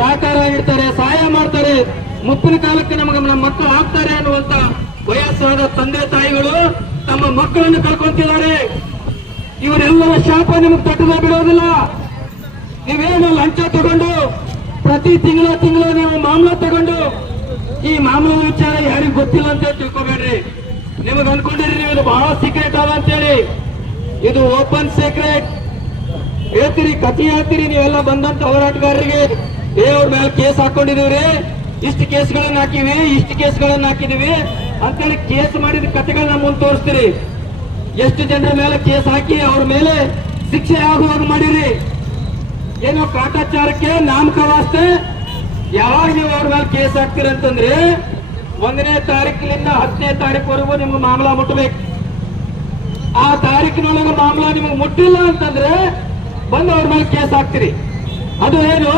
ಸಹಕಾರ ನೀಡ್ತಾರೆ, ಸಹಾಯ ಮಾಡ್ತಾರೆ, ಮುಪ್ಪಿನ ಕಾಲಕ್ಕೆ ನಮ್ಮ ಮಕ್ಕಳು ಆಗ್ತಾರೆ ಅನ್ನುವಂತ ವಯಸ್ಸಾದ ತಂದೆ ತಾಯಿಗಳು ತಮ್ಮ ಮಕ್ಕಳನ್ನು ಕಳ್ಕೊಂತಿದ್ದಾರೆ. ಇವರೆಲ್ಲರ ಶಾಪ ನಿಮಗೆ ತಟ್ಟದ ಬಿಡೋದಿಲ್ಲ. ನೀವೇನು ಲಂಚ ತಗೊಂಡು ಪ್ರತಿ ತಿಂಗಳ ನೀವು ಮಾಮೂಲ ತಗೊಂಡು ಈ ಮಾಮೂಲ ವಿಚಾರ ಯಾರಿಗೂ ಗೊತ್ತಿಲ್ಲ ಅಂತ ತಿಳ್ಕೊಬೇಡ್ರಿ. ನಿಮಗೆ ಅನ್ಕೊಂಡಿರಿ ನೀವು ಇದು ಬಹಳ ಸೀಕ್ರೆಟ್ ಅದ ಅಂತೇಳಿ. ಇದು ಓಪನ್ ಸೀಕ್ರೆಟ್. ಹೇಳ್ತೀರಿ, ಕಥೆ ಹೇಳ್ತೀರಿ ನೀವೆಲ್ಲ ಬಂದಂತ ಹೋರಾಟಗಾರರಿಗೆ, ಅವ್ರ ಮೇಲೆ ಕೇಸ್ ಹಾಕೊಂಡಿದೀವ್ರಿ, ಇಷ್ಟು ಕೇಸ್ಗಳನ್ನ ಹಾಕಿವಿ, ಇಷ್ಟು ಕೇಸ್ಗಳನ್ನ ಹಾಕಿದೀವಿ ಅಂತೇಳಿ ಕೇಸ್ ಮಾಡಿದ ಕಥೆಗಳನ್ನ ಮುಂದೆ ತೋರಿಸ್ತೀರಿ. ಎಷ್ಟು ಜನರ ಮೇಲೆ ಕೇಸ್ ಹಾಕಿ ಅವ್ರ ಮೇಲೆ ಶಿಕ್ಷೆ ಆಗುವಾಗ ಮಾಡಿರಿ. ಏನೋ ಕಾಟಾಚಾರಕ್ಕೆ ನಾಮಕವಾಸ್ತೆ ಯಾವಾಗ ನೀವು ಅವ್ರ ಮೇಲೆ ಕೇಸ್ ಹಾಕ್ತೀರಿ ಅಂತಂದ್ರೆ 1ನೇ ತಾರೀಕಿನಿಂದ 10ನೇ ತಾರೀಕುವರೆಗೂ ನಿಮ್ಗೆ ಮಾಮಲ ಮುಟ್ಟಬೇಕು. ಆ ತಾರೀಕಿನೊಳಗೆ ಮಾಮಲ ನಿಮಗೆ ಮುಟ್ಟಿಲ್ಲ ಅಂತಂದ್ರೆ ಬಂದು ಅವ್ರ ಮೇಲೆ ಕೇಸ್ ಹಾಕ್ತೀರಿ. ಅದು ಏನು